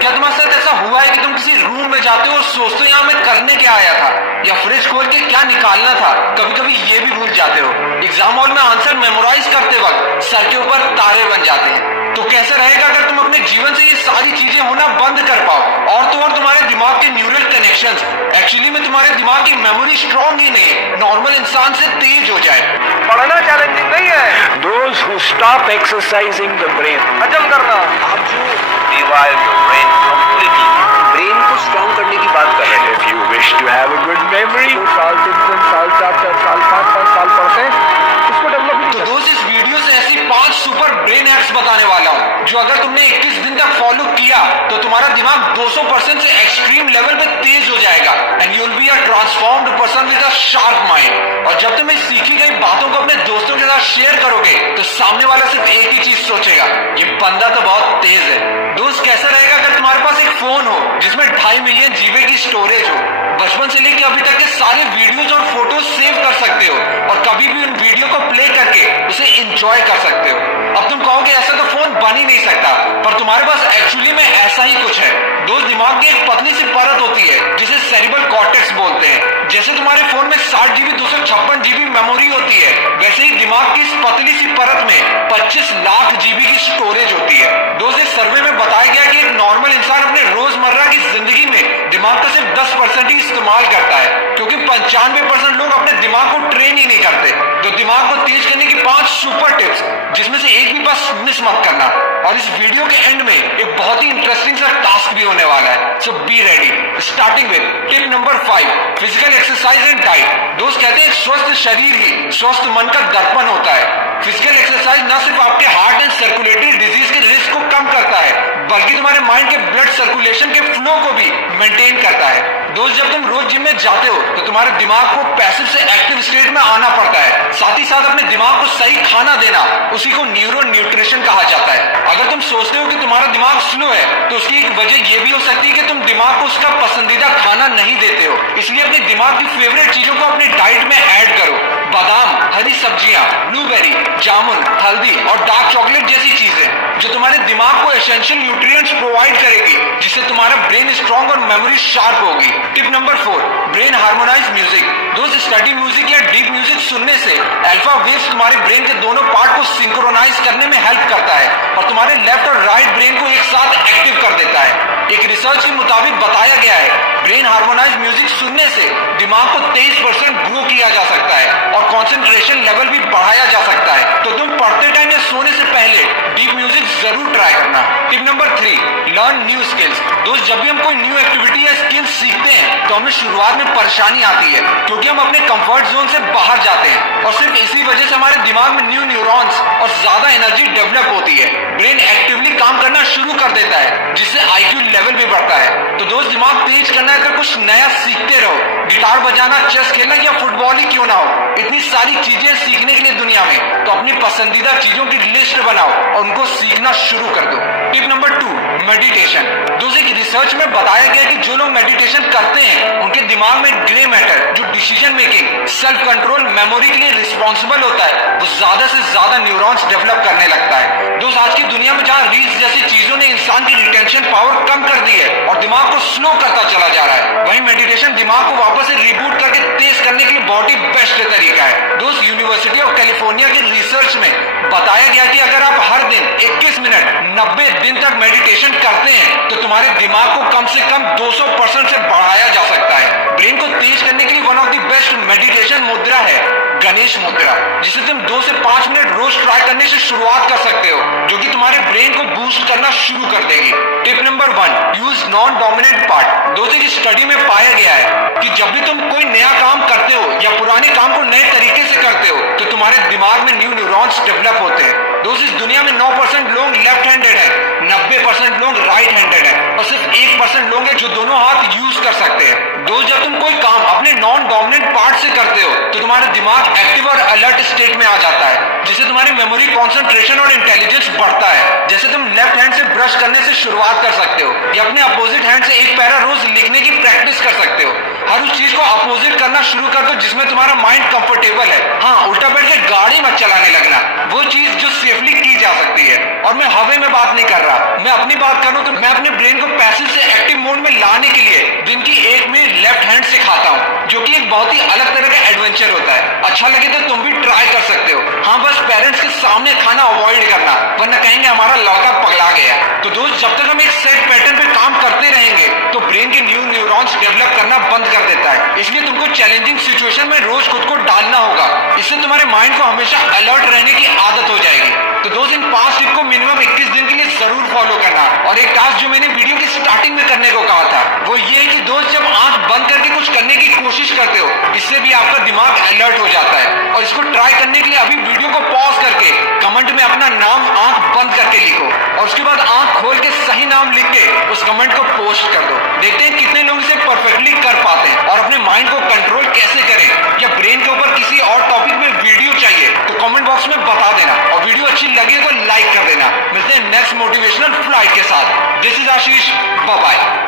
क्या तुम्हारे साथ ऐसा हुआ है कि तुम किसी रूम में जाते हो और सोचते हो यहाँ मैं करने क्या आया था, या फ्रिज खोल के क्या निकालना था? कभी कभी ये भी भूल जाते हो। एग्जाम हॉल में आंसर मेमोराइज करते वक्त सर के ऊपर तारे बन जाते हैं। तो कैसे रहेगा अगर तुम अपने जीवन से ये सारी चीजें होना बंद कर पाओ, और तो और तुम्हारे दिमाग के न्यूरल कनेक्शंस एक्चुअली में तुम्हारे दिमाग की मेमोरी स्ट्रॉन्ग ही नहीं, नॉर्मल इंसान से तेज हो जाए। पढ़ना चैलेंजिंग नहीं है। Those who stop exercising the brain, हजम करना, आप जो rewire your brain completely. Brain को स्ट्रॉन्ग करने की बात कर रहे हैं। if you wish to have a good memory, 2 साल 3 साल 4 साल 5 साल पढ़ते हैं, उसको डेवलप नहीं तो दोस्त, इस वीडियो से ऐसी 5 सुपर ब्रेन हैक्स बताने वाला हूँ जो अगर तुमने 21 दिन तक फॉलो किया तो तुम्हारा दिमाग 200% से एक्सट्रीम लेवल पे तेज हो जाएगा, and you will be a transformed person with a sharp mind. और जब तुम इस सीखी गई बातों को अपने दोस्तों के साथ शेयर करोगे तो सामने वाला सिर्फ एक ही चीज सोचेगा, ये बंदा तो बहुत तेज है। दोस्त, कैसा रहेगा अगर तुम्हारे पास एक फोन हो जिसमें 2.5 मिलियन जीबी की स्टोरेज हो, बचपन से लेकर अभी तक के सारे वीडियोज और फोटोज सेव कर सकते हो, और कभी भी उन वीडियो को प्ले करके उसे एंजॉय कर सकते हो। अब तुम कहोगे ऐसा तो फोन बन ही नहीं सकता, पर तुम्हारे पास एक्चुअली में ऐसा ही कुछ है। दोस्त, दिमाग की एक पतली सी परत होती है जिसे सेरिब्रल कॉर्टेक्स बोलते हैं। जैसे तुम्हारे फोन में 60 जीबी 256 जीबी मेमोरी होती है, वैसे ही दिमाग की इस पतली सी परत में 25 लाख जीबी की स्टोरेज होती है। दोस्त, इस सर्वे में बताया गया कि एक नॉर्मल इंसान अपने रोजमर्रा की जिंदगी में दिमाग का सिर्फ 10% ही इस्तेमाल करता है, क्योंकि 95% लोग अपने दिमाग को ट्रेन ही नहीं करते। तो दिमाग को तेज करने की 5 सुपर टिप्स, जिसमें से एक भी बस मिस मत करना। और इस वीडियो के एंड में एक बहुत ही इंटरेस्टिंग सा टास्क भी होने वाला है, so be ready. Starting with tip number 5, physical exercise and diet. दोस्त, कहते हैं स्वस्थ शरीर ही स्वस्थ मन का दर्पण होता है। फिजिकल एक्सरसाइज न सिर्फ आपके हार्ट एंड सर्कुलेटरी डिजीज के रिस्क को कम करता है, बल्कि तुम्हारे माइंड के ब्लड सर्कुलेशन के फ्लो को भी मेंटेन करता है। दोस्त, जब तुम रोज जिम में जाते हो तो तुम्हारे दिमाग को पैसिव से एक्टिव स्टेट में आना पड़ता है। साथ ही साथ अपने दिमाग को सही खाना देना, उसी को न्यूरो न्यूट्रिशन कहा जाता है। अगर तुम सोचते हो कि तुम्हारा दिमाग स्लो है, तो उसकी एक वजह यह भी हो सकती है कि तुम दिमाग को उसका पसंदीदा खाना नहीं देते हो। इसलिए अपने दिमाग की फेवरेट चीजों को अपनी डाइट में ऐड करो। बादाम, हरी सब्जियां, ब्लूबेरी, जामुन, हल्दी और डार्क चॉकलेट जैसी चीजें जो तुम्हारे दिमाग को एसेंशियल न्यूट्रिएंट्स प्रोवाइड करेगी, जिससे तुम्हारा ब्रेन स्ट्रॉन्ग और मेमोरी शार्प होगी। Tip number 4, brain harmonise music. दोस्त, स्टडी म्यूजिक या डीप म्यूजिक सुनने से अल्फा वेव्स तुम्हारे ब्रेन के दोनों पार्ट को सिंक्रोनाइज करने में हेल्प करता है और तुम्हारे लेफ्ट और राइट ब्रेन को एक साथ एक्टिव कर देता है। एक रिसर्च के मुताबिक बताया गया है, ब्रेन हार्मोनाइज म्यूजिक सुनने से दिमाग को 23% ग्रो किया जा सकता है और कंसंट्रेशन लेवल भी बढ़ाया जा सकता है। तो तुम पढ़ते टाइम या सोने से पहले डीप म्यूजिक जरूर ट्राई करना। Tip number 3, learn new skills. दोस्त, जब भी हम कोई न्यू एक्टिविटी या स्किल सीखते हैं तो हमें शुरुआत में परेशानी आती है, क्योंकि हम अपने कंफर्ट जोन से बाहर जाते हैं, और सिर्फ इसी वजह से हमारे दिमाग में न्यू न्यूरॉन्स और ज्यादा एनर्जी डेवलप होती है। ब्रेन एक्टिवली काम करना शुरू कर देता है, जिससे आईक्यू लेवल भी बढ़ता है। तो दोस्त, दिमाग तेज करना है तो कुछ नया सीखते रहो। गिटार बजाना, चेस खेलना या फुटबॉल ही क्यों ना हो, इतनी सारी चीजें सीखने के लिए दुनिया में, तो अपनी पसंदीदा चीजों की लिस्ट बनाओ और उनको सीखना शुरू कर दो। Tip number 2, meditation. दोस्त, एक रिसर्च में बताया गया कि जो लोग मेडिटेशन करते हैं उनके दिमाग में ग्रे मैटर, जो decision making, self control, memory के लिए रिस्पॉन्सिबल होता है, वो ज्यादा से ज्यादा न्यूरॉन्स डेवलप करने लगता है। दोस्त, आज की दुनिया में जहाँ रील्स जैसी चीजों ने इंसान की रिटेंशन पावर कम कर दी है और दिमाग को स्लो करता चला जा रहा है, वहीं मेडिटेशन दिमाग को वापस से रिबूट करके तेज करने के लिए बहुत ही बेस्ट तरीका है। दोस्त, यूनिवर्सिटी ऑफ कैलिफोर्निया के रिसर्च में बताया गया कि अगर आप हर दिन 21 मिनट 90 दिन तक मेडिटेशन करते हैं तो तुम्हारे दिमाग को कम से कम 200% से बढ़ाया जा सकता है। ब्रेन को तेज करने के लिए one of the best meditation मुद्रा है गणेश मुद्रा, जिसे तुम 2 से 5 मिनट रोज ट्राई करने से शुरुआत कर सकते हो, जो कि तुम्हारे ब्रेन को बूस्ट करना शुरू कर देगी। Tip number 1, use non dominant part. दोस्तों, की स्टडी में पाया गया है कि जब भी तुम कोई नया काम करते हो या पुराने काम को नए तरीके से करते हो तो तुम्हारे दिमाग में न्यू न्यूरॉन्स डेवलप होते हैं। दोस्त, इस दुनिया में 9% लोग लेफ्ट हैंडेड है, 90% लोग राइट हैंडेड है, और सिर्फ 1% लोग हैं जो दोनों हाथ यूज कर सकते हैं। दोस्त जब तुम कोई काम अपने नॉन डोमिनेंट पार्ट से करते हो तो तुम्हारा दिमाग एक्टिव और अलर्ट स्टेट में आ जाता है, जिससे तुम्हारी मेमोरी, कंसंट्रेशन और इंटेलिजेंस बढ़ता है। जैसे तुम लेफ्ट हैंड से ब्रश करने से शुरुआत कर सकते हो या अपने अपोजिट हैंड से एक पैरा रोज लिखने की प्रैक्टिस कर सकते हो। हर उस चीज को अपोजिट करना शुरू कर दो जिसमें तुम्हारा माइंड कंफर्टेबल है। हाँ, उल्टा बैठ के गाड़ी मत चलाने लगना, वो चीज जो सेफली की जा सकती है। और मैं हवे में बात नहीं कर रहा, मैं अपनी बात करूं तो मैं अपने ब्रेन को पैसिव से एक्टिव मोड में लाने के लिए दिन की 1 मिनट लेफ्ट हैंड से खाता हूं, जो कि एक बहुत ही अलग तरह का एडवेंचर होता है। अच्छा लगे तो तुम भी ट्राई कर सकते हो। हाँ, बस पेरेंट्स के सामने खाना अवॉइड करना, वरना कहेंगे हमारा लड़का पगला गया। तो दोस्त, जब तक हम एक सेट पैटर्न पे काम करते रहेंगे तो ब्रेन के न्यू न्यूरॉन्स डेवलप करना बंद कर देता है। इसलिए तुमको चैलेंजिंग सिचुएशन में रोज खुद को डालना होगा। इससे तुम्हारे माइंड को हमेशा अलर्ट रहने की आदत हो जाएगी। तो दोस्त, इन 5 टिप को मिनिमम 21 दिन के लिए जरूर फॉलो करना। और एक टास्क जो मैंने वीडियो की स्टार्टिंग में करने को कहा था वो ये है कि दोस्त, जब आंख बंद करके कुछ करने की कोशिश करते हो, इससे भी आपका दिमाग अलर्ट हो जाता है। और इसको ट्राई करने के लिए अभी वीडियो को पॉज करके कमेंट में अपना नाम आंख बंद करके लिखो और उसके बाद आंख खोल के सही नाम लिख के उस कमेंट को पोस्ट कर दो। देखते हैं कितने लोग इसे परफेक्टली कर पाते हैं और अपने माइंड को कंट्रोल कैसे करें। या ब्रेन के ऊपर किसी और टॉपिक में वीडियो चाहिए तो कमेंट बॉक्स में बता देना, और वीडियो अच्छी लगे तो लाइक कर देना। मिलते हैं नेक्स्ट मोटिवेशनल फ्लाइट के साथ। This is Ashish, bye bye.